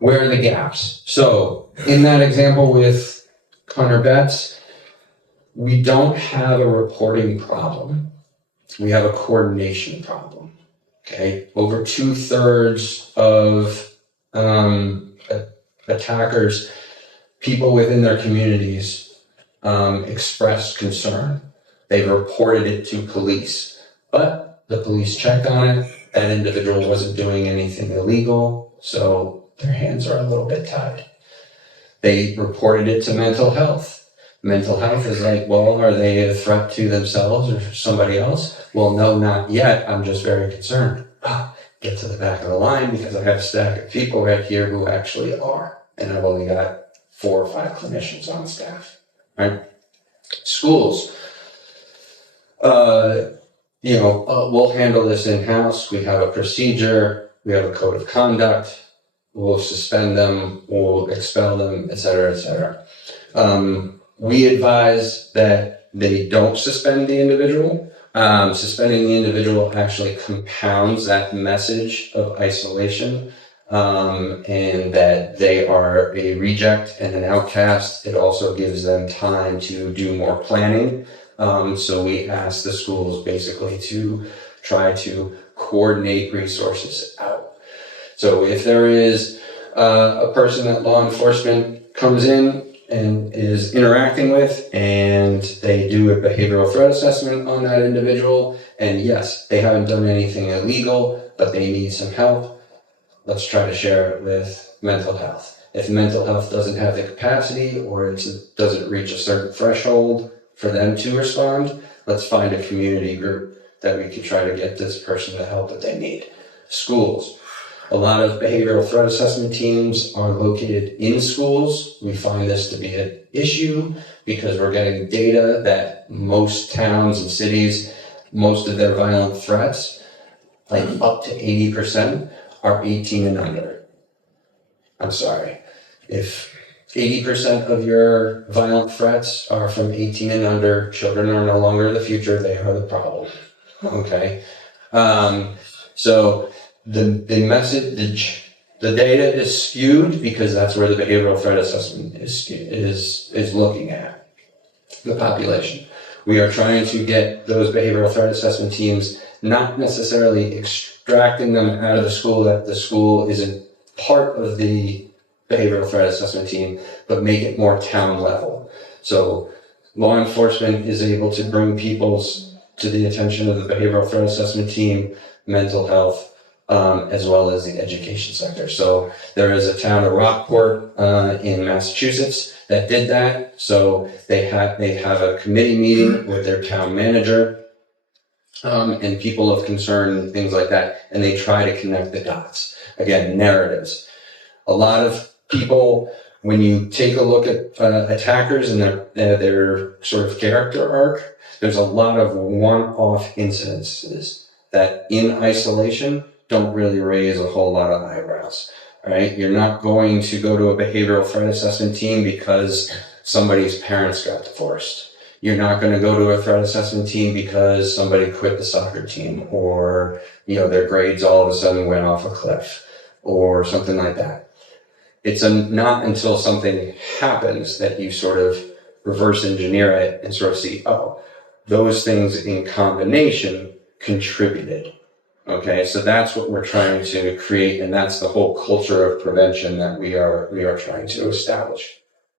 where are the gaps? So in that example with Connor Betts, we don't have a reporting problem. We have a coordination problem. Okay, over 2/3 of attackers, people within their communities, expressed concern. They reported it to police, but the police checked on it. That individual wasn't doing anything illegal, so their hands are a little bit tied. They reported it to mental health. Mental health is like, well, are they a threat to themselves or somebody else? Well, no, not yet. I'm just very concerned. Get to the back of the line because I have a stack of people right here who actually are. And I've only got 4 or 5 clinicians on staff, right? Schools. We'll handle this in-house. We have a procedure. We have a code of conduct. We'll suspend them. We'll expel them, et cetera, et cetera. We advise that they don't suspend the individual. Suspending the individual actually compounds that message of isolation, and that they are a reject and an outcast. It also gives them time to do more planning. So we ask the schools basically to try to coordinate resources out. So if there is a person that law enforcement comes in and is interacting with, and they do a behavioral threat assessment on that individual, and yes, they haven't done anything illegal, but they need some help, let's try to share it with mental health. If mental health doesn't have the capacity or it doesn't reach a certain threshold for them to respond, let's find a community group that we can try to get this person the help that they need. Schools. A lot of behavioral threat assessment teams are located in schools. We find this to be an issue because we're getting data that most towns and cities, most of their violent threats, like up to 80%, are 18 and under. I'm sorry. If 80% of your violent threats are from 18 and under, children are no longer the future, they are the problem. Okay? So the message, the data is skewed because that's where the behavioral threat assessment is looking at the population. We are trying to get those behavioral threat assessment teams, not necessarily extracting them out of the school, that the school isn't part of the behavioral threat assessment team, but make it more town level. So law enforcement is able to bring people to the attention of the behavioral threat assessment team, mental health, as well as the education sector. So there is a town of Rockport in Massachusetts that did that. So they have a committee meeting with their town manager and people of concern and things like that, and they try to connect the dots. Again, narratives. A lot of people, when you take a look at attackers and their sort of character arc, there's a lot of one-off incidences that in isolation don't really raise a whole lot of eyebrows, right? You're not going to go to a behavioral threat assessment team because somebody's parents got divorced. You're not going to go to a threat assessment team because somebody quit the soccer team, or their grades all of a sudden went off a cliff or something like that. It's not until something happens that you sort of reverse engineer it and sort of see, oh, those things in combination contributed. Okay, so that's what we're trying to create, and that's the whole culture of prevention that we are trying to establish.